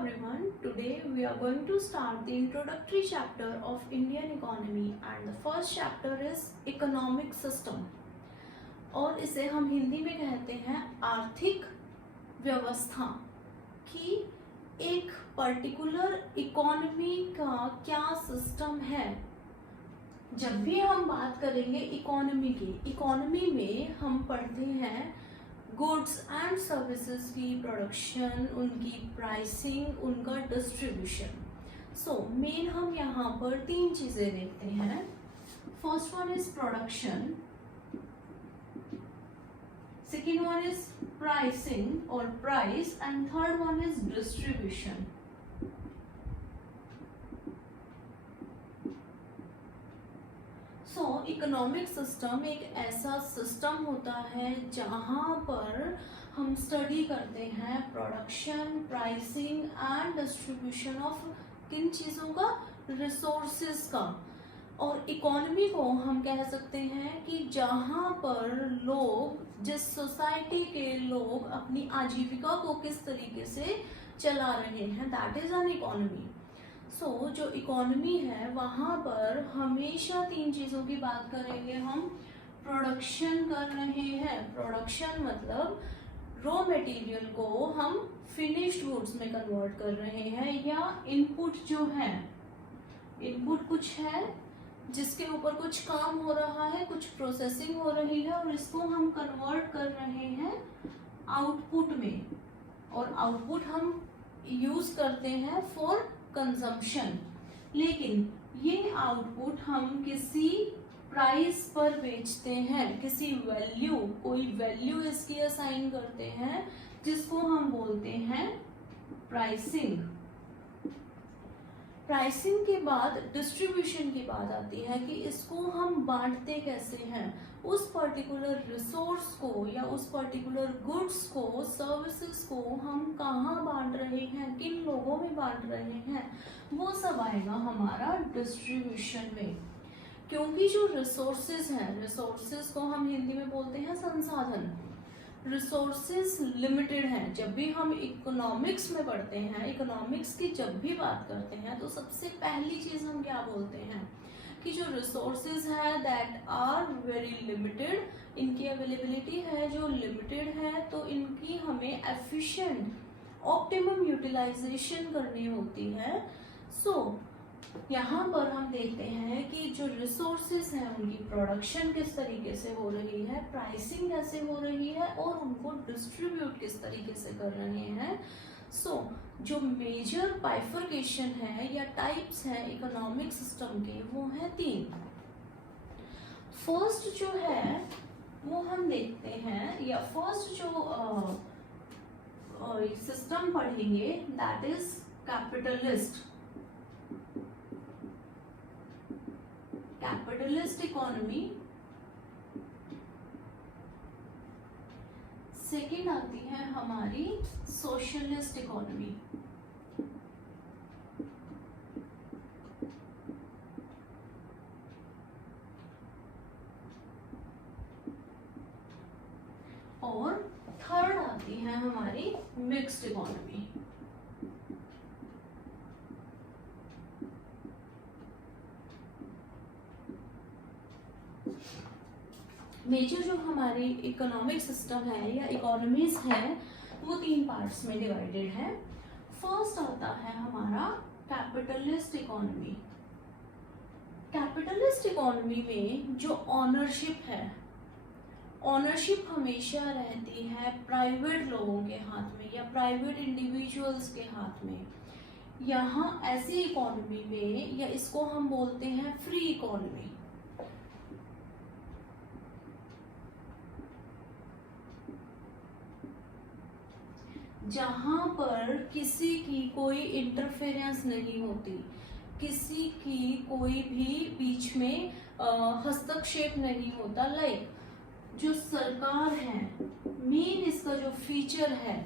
everyone. Today we are going to start the introductory chapter of Indian economy and the first chapter is economic system और इसे हम हिंदी में कहते हैं आर्थिक व्यवस्था कि एक पर्टिकुलर इकोनॉमी का क्या सिस्टम है। जब भी हम बात करेंगे इकोनॉमी की, इकोनॉमी में हम पढ़ते हैं गुड्स एंड सर्विसेज की प्रोडक्शन, उनकी प्राइसिंग, उनका डिस्ट्रीब्यूशन। सो मेन हम यहाँ पर तीन चीजें देखते हैं। First one is production, second one is pricing और price and third one is distribution. Economic system एक ऐसा सिस्टम होता है जहां पर हम स्टडी करते हैं production, pricing and distribution of kin चीज़ों का, रिसोर्सेज का। और इकोनॉमी को हम कह सकते हैं कि जहां पर लोग, जिस सोसाइटी के लोग अपनी आजीविका को किस तरीके से चला रहे हैं, दैट इज एन इकोनॉमी। जो इकोनॉमी है वहां पर हमेशा तीन चीजों की बात करेंगे हम। प्रोडक्शन कर रहे हैं, प्रोडक्शन मतलब रॉ मटेरियल को हम फिनिश्ड गुड्स में कन्वर्ट कर रहे हैं, या इनपुट जो है, इनपुट कुछ है जिसके ऊपर कुछ काम हो रहा है, कुछ प्रोसेसिंग हो रही है और इसको हम कन्वर्ट कर रहे हैं आउटपुट में, और आउटपुट हम यूज करते हैं फॉर कंजम्पशन। लेकिन ये आउटपुट हम किसी प्राइस पर बेचते हैं, किसी वैल्यू, कोई वैल्यू इसकी असाइन करते हैं जिसको हम बोलते हैं प्राइसिंग। प्राइसिंग के बाद डिस्ट्रीब्यूशन की बात आती है कि इसको हम बांटते कैसे हैं, उस पर्टिकुलर रिसोर्स को या उस पर्टिकुलर गुड्स को, सर्विसेज को हम कहाँ बांट रहे हैं, किन लोगों में बांट रहे हैं, वो सब आएगा हमारा डिस्ट्रीब्यूशन में। क्योंकि जो रिसोर्सेज हैं, रिसोर्सेज को हम हिंदी में बोलते हैं संसाधन। रिसोर्सेज लिमिटेड हैं। जब भी हम इकोनॉमिक्स में पढ़ते हैं, इकोनॉमिक्स की जब भी बात करते हैं, तो सबसे पहली चीज हम क्या बोलते हैं कि जो रिसोर्सेज है दैट आर वेरी लिमिटेड, इनकी अवेलेबिलिटी है जो लिमिटेड है, तो इनकी हमें एफिशिएंट, ऑप्टिमम यूटिलाइजेशन करनी होती है। यहाँ पर हम देखते हैं कि जो रिसोर्सेज हैं उनकी प्रोडक्शन किस तरीके से हो रही है, प्राइसिंग कैसे हो रही है और उनको डिस्ट्रीब्यूट किस तरीके से कर रहे हैं। जो मेजर बाइफर्केशन है या टाइप्स हैं इकोनॉमिक सिस्टम के, वो है तीन। फर्स्ट जो है वो हम देखते हैं, या फर्स्ट जो सिस्टम पढ़ेंगे that is capitalist. Capitalist economy. Second आती है हमारी सोशलिस्ट इकोनॉमी। और थर्ड आती है हमारी मिक्स्ड इकोनॉमी। मेजर जो हमारी इकोनॉमिक सिस्टम है या इकोनॉमीज है वो तीन पार्ट्स में डिवाइडेड है। फर्स्ट आता है हमारा कैपिटलिस्ट इकोनॉमी। कैपिटलिस्ट इकोनॉमी में जो ऑनरशिप है, ऑनरशिप हमेशा रहती है प्राइवेट लोगों के हाथ में या प्राइवेट इंडिविजुअल्स के हाथ में। यहाँ ऐसी इकोनॉमी में, या इसको हम बोलते हैं फ्री इकोनॉमी, जहां पर किसी की कोई इंटरफेरेंस नहीं होती, किसी की कोई भी बीच में हस्तक्षेप नहीं होता। जो सरकार है, मेन इसका जो फीचर है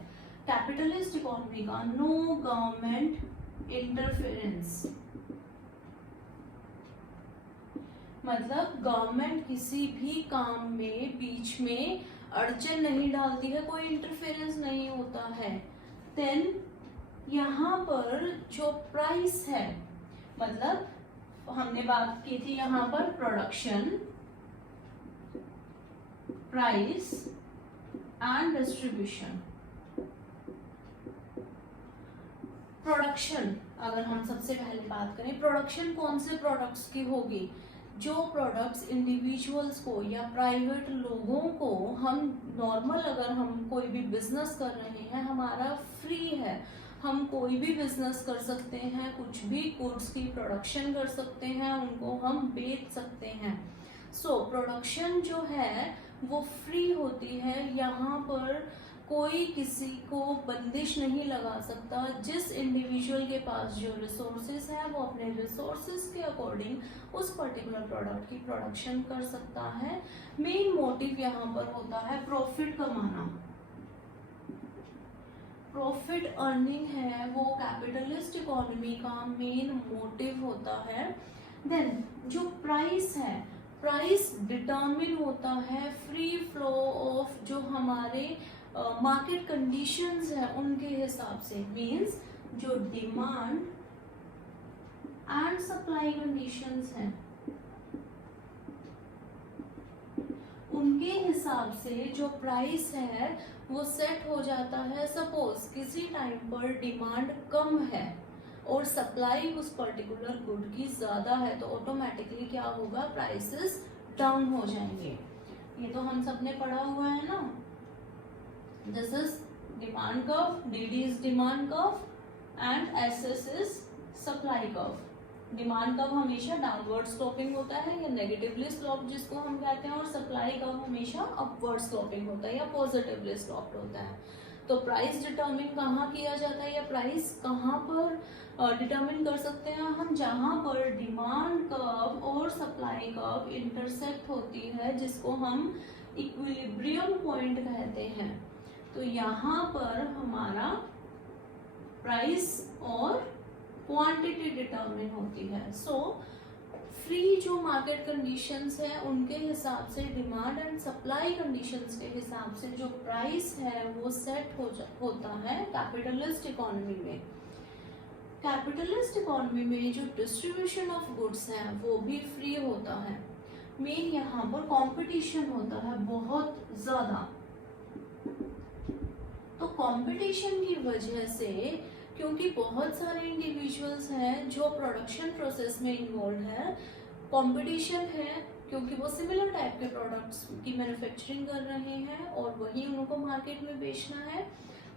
कैपिटलिस्ट इकोनॉमी का, नो गवर्नमेंट इंटरफेरेंस। मतलब गवर्नमेंट किसी भी काम में बीच में अड़चन नहीं डालती है, कोई इंटरफेरेंस नहीं होता है। देन यहाँ पर जो प्राइस है, मतलब हमने बात की थी यहाँ पर production, price and distribution. Production, अगर हम सबसे पहले बात करें, प्रोडक्शन कौन से प्रोडक्ट्स की होगी? जो प्रोडक्ट्स इंडिविजुअल्स को या प्राइवेट लोगों को, हम नॉर्मल अगर हम कोई भी बिजनेस कर रहे हैं, हमारा फ्री है, हम कोई भी बिजनेस कर सकते हैं, कुछ भी गुड्स की प्रोडक्शन कर सकते हैं, उनको हम बेच सकते हैं। सो प्रोडक्शन जो है वो फ्री होती है, यहाँ पर कोई किसी को बंदिश नहीं लगा सकता। जिस इंडिविजुअल के पास जो रिसोर्सेज है वो अपने रिसोर्सेज के अकॉर्डिंग उस पर्टिकुलर प्रोडक्ट की प्रोडक्शन कर सकता है। मेन मोटिव यहाँ पर होता है प्रॉफिट कमाना, प्रॉफिट अर्निंग है वो कैपिटलिस्ट इकोनॉमी का मेन मोटिव होता है। देन जो प्राइस है, प्राइस डिटर्मिन होता है फ्री फ्लो ऑफ जो हमारे मार्केट कंडीशंस है उनके हिसाब से, मींस जो डिमांड एंड सप्लाई कंडीशंस हैं उनके हिसाब से जो प्राइस है वो सेट हो जाता है। सपोज किसी टाइम पर डिमांड कम है और सप्लाई उस पर्टिकुलर गुड की ज्यादा है तो ऑटोमेटिकली क्या होगा, प्राइसेस डाउन हो जाएंगे। ये तो हम सब ने पढ़ा हुआ है ना। This is demand curve, DD is demand curve and SS is supply curve. Demand curve हमेशा डाउनवर्ड स्लोपिंग होता है या नेगेटिवली स्लोप जिसको हम कहते हैं, और सप्लाई कर्व हमेशा अपवर्ड स्लोपिंग होता है या पॉजिटिवली स्लोप्ड होता है। तो प्राइस डिटरमिन कहाँ किया जाता है या प्राइस कहाँ पर डिटरमिन कर सकते हैं हम? जहाँ पर डिमांड कर्व और सप्लाई कर्व इंटरसेक्ट होती है, जिसको हम इक्विलिब्रियम पॉइंट कहते हैं। तो यहाँ पर हमारा प्राइस और क्वांटिटी डिटरमिन होती है। सो फ्री जो मार्केट कंडीशंस है उनके हिसाब से, डिमांड एंड सप्लाई कंडीशंस के हिसाब से जो प्राइस है वो सेट होता है कैपिटलिस्ट इकोनॉमी में। कैपिटलिस्ट इकोनॉमी में जो डिस्ट्रीब्यूशन ऑफ गुड्स है वो भी फ्री होता है। मेन यहाँ पर कंपटीशन होता है बहुत ज्यादा। तो कंपटीशन की वजह से, क्योंकि बहुत सारे इंडिविजुअल्स हैं जो प्रोडक्शन प्रोसेस में इन्वॉल्व है, कंपटीशन है क्योंकि वो सिमिलर टाइप के प्रोडक्ट्स की मैन्युफैक्चरिंग कर रहे हैं और वही उनको मार्केट में बेचना है।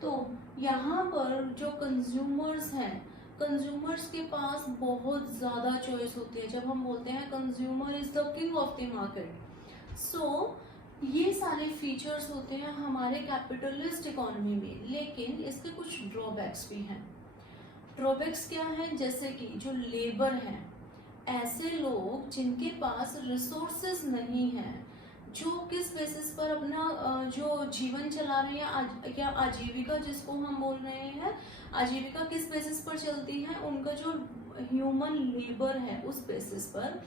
तो यहाँ पर जो कंज्यूमर्स हैं, कंज्यूमर्स के पास बहुत ज़्यादा चॉइस होती है। जब हम बोलते हैं consumer is the king of the market, so ये सारे फीचर्स होते हैं हमारे कैपिटलिस्ट इकोनॉमी में। लेकिन इसके कुछ ड्रॉबैक्स भी हैं। ड्रॉबैक्स क्या है? जैसे कि जो लेबर है, ऐसे लोग जिनके पास रिसोर्सेज नहीं है, जो किस बेसिस पर अपना जो जीवन चला रहे हैं या आजीविका जिसको हम बोल रहे हैं, आजीविका किस बेसिस पर चलती है? उनका जो ह्यूमन लेबर है उस बेसिस पर।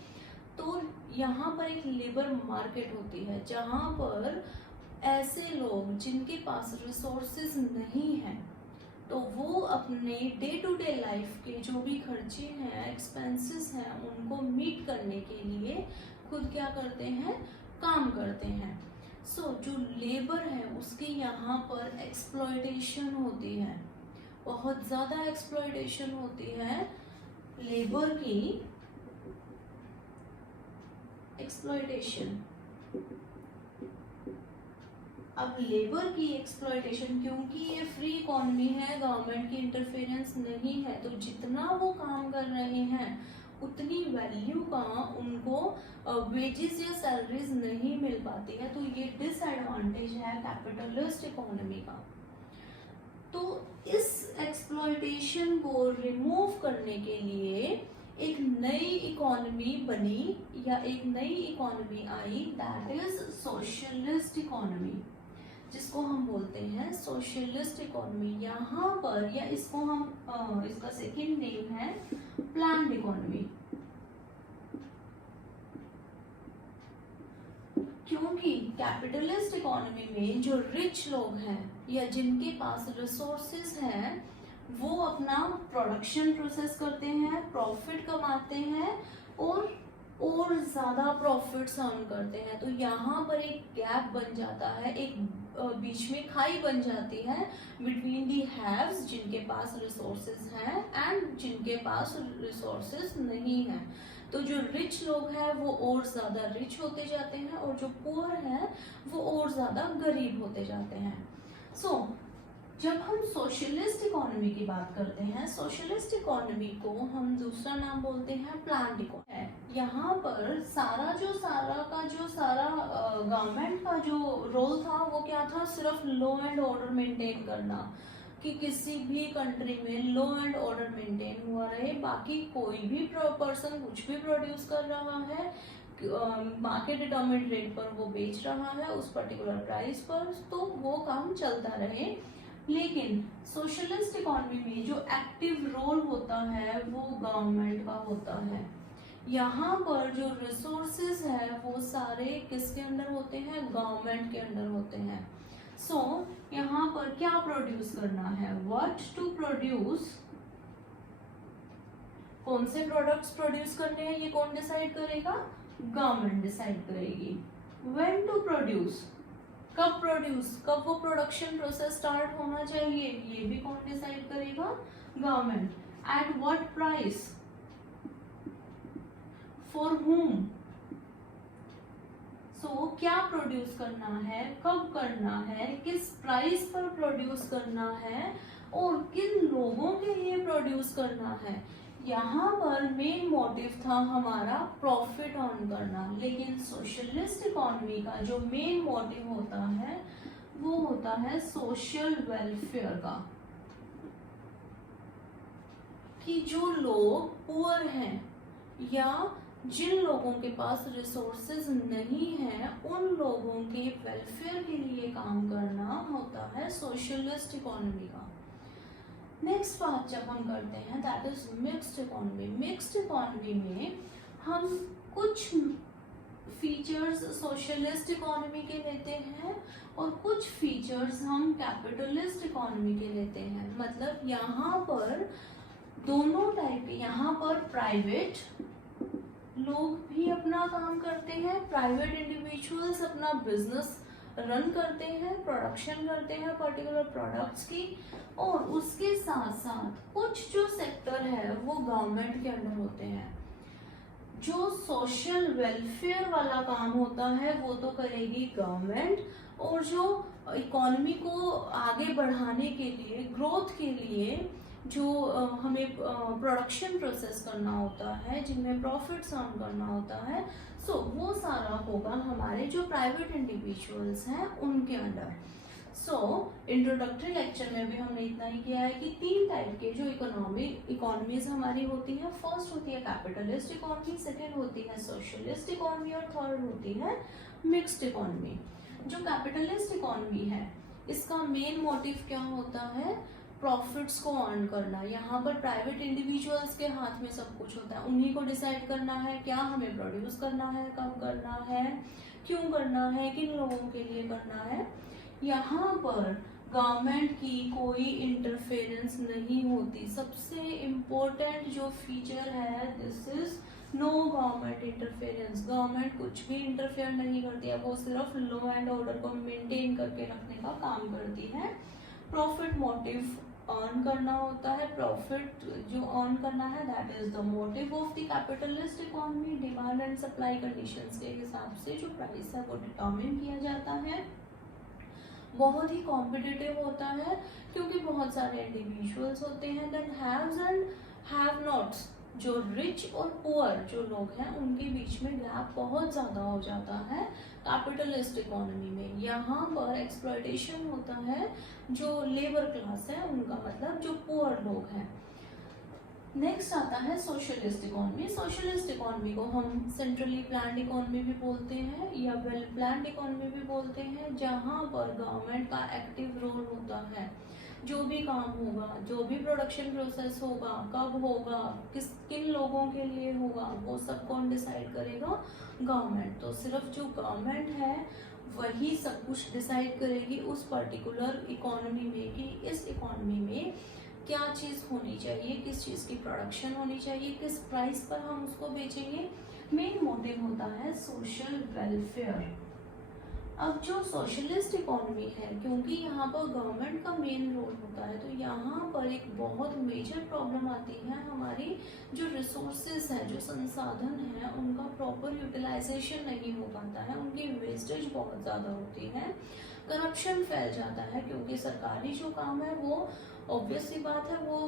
तो यहाँ पर एक लेबर मार्केट होती है जहाँ पर ऐसे लोग जिनके पास रिसोर्सेज नहीं हैं, तो वो अपने डे टू डे लाइफ के जो भी खर्चे हैं, एक्सपेंसेस हैं, उनको मीट करने के लिए खुद क्या करते हैं, काम करते हैं। सो जो लेबर है उसकी यहाँ पर एक्सप्लॉयटेशन होती है, बहुत ज़्यादा एक्सप्लॉयटेशन होती है लेबर की, एक्सप्लॉयटेशन। अब लेबर की एक्सप्लॉयटेशन, क्योंकि ये फ्री इकोनॉमी है, गवर्नमेंट की इंटरफेरेंस नहीं है, तो जितना वो काम कर रहे हैं उतनी वैल्यू का उनको वेजेस या सैलरीज नहीं मिल पाती है। तो ये डिसएडवांटेज है कैपिटलिस्ट इकोनॉमी का। तो इस एक्सप्लॉयटेशन को रिमूव करने के लिए एक नई इकोनॉमी बनी या एक नई economy I, that is socialist economy, जिसको हम बोलते हैं सोशलिस्ट इकोनॉमी। यहाँ पर, या इसको हम इसका सेकंड नेम है प्लान्ड इकोनॉमी, क्योंकि कैपिटलिस्ट इकोनॉमी में जो रिच लोग हैं या जिनके पास रिसोर्सेज हैं वो अपना प्रोडक्शन प्रोसेस करते हैं, प्रॉफिट कमाते हैं और ज़्यादा प्रॉफिट्स अर्न करते हैं। तो यहाँ पर एक गैप बन जाता है, एक बीच में खाई बन जाती है बिटवीन दी हैव्स, जिनके पास रिसोर्सेज हैं, एंड जिनके पास रिसोर्सेज नहीं हैं। तो जो रिच लोग हैं वो और ज़्यादा रिच होते जाते हैं और जो पुअर हैं वो और ज़्यादा गरीब होते जाते हैं। सो जब हम सोशलिस्ट इकोनॉमी की बात करते हैं, सोशलिस्ट इकोनॉमी को हम दूसरा नाम बोलते हैं प्लान्ड इकोनॉमी। यहाँ पर सारा गवर्नमेंट का जो रोल था वो क्या था, सिर्फ लॉ एंड ऑर्डर मेंटेन करना, कि किसी भी कंट्री में लॉ एंड ऑर्डर मेंटेन हुआ रहे। बाकी कोई भी पर्सन कुछ भी प्रोड्यूस कर रहा है, मार्केट डिटरमाइंड रेट पर वो बेच रहा है उस पर्टिकुलर प्राइस पर, तो वो काम चलता रहे। लेकिन सोशलिस्ट इकोनॉमी में जो एक्टिव रोल होता है वो गवर्नमेंट का होता है। यहाँ पर जो रिसोर्सेज है वो सारे किसके अंडर होते हैं, गवर्नमेंट के अंडर होते हैं। सो यहाँ पर क्या प्रोड्यूस करना है, व्हाट टू प्रोड्यूस, कौन से प्रोडक्ट्स प्रोड्यूस करने हैं ये कौन डिसाइड करेगा, गवर्नमेंट डिसाइड करेगी। व्हेन टू प्रोड्यूस, कब वो प्रोडक्शन प्रोसेस स्टार्ट होना चाहिए, ये भी कौन डिसाइड करेगा, government. At what price, for whom, क्या प्रोड्यूस करना है, कब करना है, किस प्राइस पर प्रोड्यूस करना है और किन लोगों के लिए प्रोड्यूस करना है। यहाँ पर मेन मोटिव था हमारा प्रॉफिट अर्न करना, लेकिन सोशलिस्ट इकोनॉमी का जो मेन मोटिव होता है वो होता है सोशल वेलफेयर का, कि जो लोग पुअर हैं या जिन लोगों के पास रिसोर्सेज नहीं हैं उन लोगों के वेलफेयर के लिए काम करना होता है सोशलिस्ट इकोनॉमी का। नेक्स्ट बात जब हम करते हैं that is mixed economy. Mixed economy में हम कुछ फीचर्स सोशलिस्ट इकोनॉमी के लेते हैं और कुछ फीचर्स हम कैपिटलिस्ट इकोनॉमी के लेते हैं। मतलब यहाँ पर दोनों टाइप के, यहाँ पर प्राइवेट लोग भी अपना काम करते हैं, प्राइवेट इंडिविजुअल्स अपना बिजनेस रन करते हैं, प्रोडक्शन करते हैं पर्टिकुलर प्रोडक्ट्स की, और उसके साथ साथ कुछ जो सेक्टर है वो गवर्नमेंट के अंडर होते हैं। जो सोशल वेलफेयर वाला काम होता है वो तो करेगी गवर्नमेंट, और जो इकोनॉमी को आगे बढ़ाने के लिए, ग्रोथ के लिए जो हमें प्रोडक्शन प्रोसेस करना होता है, जिनमें प्रॉफिट्स अर्न करना होता है, सो वो सारा होगा हमारे जो प्राइवेट इंडिविजुअल्स हैं उनके अंडर। सो इंट्रोडक्टरी लेक्चर में भी हमने इतना ही किया है कि 3 टाइप के जो इकोनॉमीज हमारी होती है। फर्स्ट होती है कैपिटलिस्ट इकोनॉमी, सेकेंड होती है सोशलिस्ट इकोनॉमी और थर्ड होती है मिक्स्ड इकोनॉमी। जो कैपिटलिस्ट इकोनॉमी है इसका मेन मोटिव क्या होता है, प्रॉफिट्स को अर्न करना। यहाँ पर प्राइवेट इंडिविजुअल्स के हाथ में सब कुछ होता है, उन्हीं को डिसाइड करना है क्या हमें प्रोड्यूस करना है, कब करना है, क्यों करना है, किन लोगों के लिए करना है। यहाँ पर गवर्नमेंट की कोई इंटरफेरेंस नहीं होती। सबसे इम्पोर्टेंट जो फीचर है this is no government interference. Government कुछ भी इंटरफेयर नहीं करती है, वो सिर्फ लॉ एंड ऑर्डर को मेंटेन करके रखने का काम करती है। प्रॉफिट मोटिव अर्न करना होता है, प्रॉफिट जो अर्न करना है that is the motive of the capitalist economy. Demand and supply conditions के हिसाब से जो प्राइस है वो डिटरमिन किया जाता है। बहुत ही कॉम्पिटिटिव होता है क्योंकि बहुत सारे इंडिविजुअल्स होते हैं। Then haves and have nots, जो रिच और पुअर जो लोग हैं उनके बीच में गैप बहुत ज़्यादा हो जाता है कैपिटलिस्ट इकोनॉमी में। यहाँ पर एक्सप्लॉयटेशन होता है जो लेबर क्लास है उनका, मतलब जो पुअर लोग हैं। नेक्स्ट आता है सोशलिस्ट इकोनॉमी। सोशलिस्ट इकोनॉमी को हम सेंट्रली प्लान्ड इकोनॉमी भी बोलते हैं या वेल प्लान्ड इकोनॉमी भी बोलते हैं, जहाँ पर गवर्नमेंट का एक्टिव रोल होता है। जो भी काम होगा, जो भी प्रोडक्शन प्रोसेस होगा, कब होगा, किन लोगों के लिए होगा, वो सब कौन डिसाइड करेगा, गवर्नमेंट। तो सिर्फ जो गवर्नमेंट है वही सब कुछ डिसाइड करेगी उस पर्टिकुलर इकोनॉमी में कि इस इकोनॉमी में क्या चीज़ होनी चाहिए, किस चीज़ की प्रोडक्शन होनी चाहिए, किस प्राइस पर हम उसको बेचेंगे। मेन मोटिव होता है सोशल वेलफेयर। अब जो सोशलिस्ट इकोनॉमी है, क्योंकि यहाँ पर गवर्नमेंट का मेन रोल होता है, तो यहाँ पर एक बहुत मेजर प्रॉब्लम आती है, हमारी जो रिसोर्सेज है, जो संसाधन है, उनका प्रॉपर यूटिलाइजेशन नहीं हो पाता है, उनकी वेस्टेज बहुत ज़्यादा होती है, करप्शन फैल जाता है, क्योंकि सरकारी जो काम है वो ऑब्वियस सी बात है, वो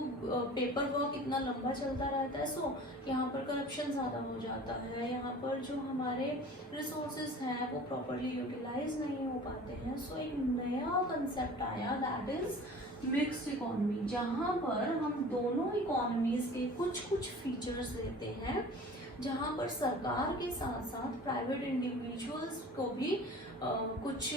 पेपर वर्क इतना लंबा चलता रहता है, सो यहाँ पर करप्शन ज़्यादा हो जाता है, यहाँ पर जो हमारे रिसोर्सेज हैं वो प्रॉपरली यूटिलाइज नहीं हो पाते हैं। सो एक नया कंसेप्ट आया, दैट इज मिक्स्ड इकोनॉमी, जहाँ पर हम दोनों इकोनॉमीज के कुछ कुछ फीचर्स लेते हैं, जहाँ पर सरकार के साथ साथ प्राइवेट इंडिविजुअल्स को भी कुछ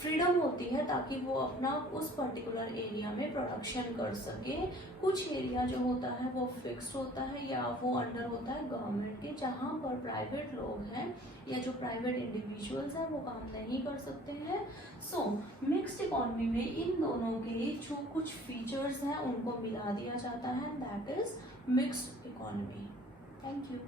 फ्रीडम होती है, ताकि वो अपना उस पर्टिकुलर एरिया में प्रोडक्शन कर सके। कुछ एरिया जो होता है वो फिक्स्ड होता है या वो अंडर होता है गवर्नमेंट के, जहाँ पर प्राइवेट लोग हैं या जो प्राइवेट इंडिविजुअल्स हैं वो काम नहीं कर सकते हैं। सो मिक्स्ड इकोनॉमी में इन दोनों के जो कुछ फीचर्स हैं उनको मिला दिया जाता है, that is mixed economy. Thank you.